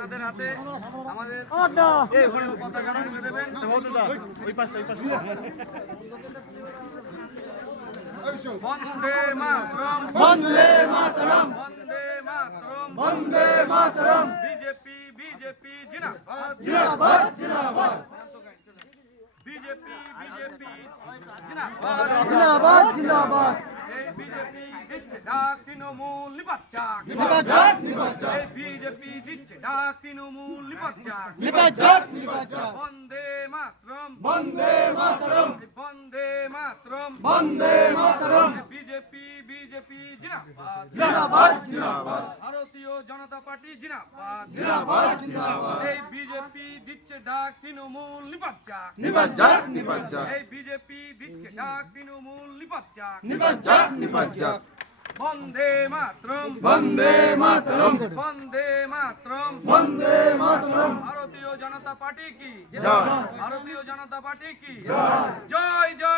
আপনাদের হাতে আমাদের এই পতাকাটা তুলে দেবেন। বন্দে মাতরম। বন্দে মাতরম। বন্দে মাতরম। বন্দে মাতরম। বিজেপি বিজেপি জিনাবাদ জিন্দাবাদ জিন্দাবাদ বিজেপি বিজেপি জিনাবাদ। জিন্দাবাদ এই বিজেপি দিচ্ছে ডাক তৃণমূল নিপাচ্চাক এই বিজেপি দিচ্ছে ডাক তৃণমূল নিপাচ্চাক বন্দে মাতরম। বন্দে মাতরম। বন্দে মাতরম। বন্দে মাতরম। বিজেপি বিজেপি জিনাবাদ জিন্দাবাদ জিন্দাবাদ। ভারতীয় জনতা পার্টি জিনাবাদ জিন্দাবাদ জিন্দাবাদ। এই বিজেপি দিচ্ছে ডাক তৃণমূল এই বিজেপি দিচ্ছে ডাক তৃণমূল বন্দে মাতরম। বন্দে মাতরম। বন্দে মাতরম। বন্দে মাতরম। ভারতীয় জনতা পার্টি কি? জয়। ভারতীয় জনতা পার্টি কি? জয় জয়।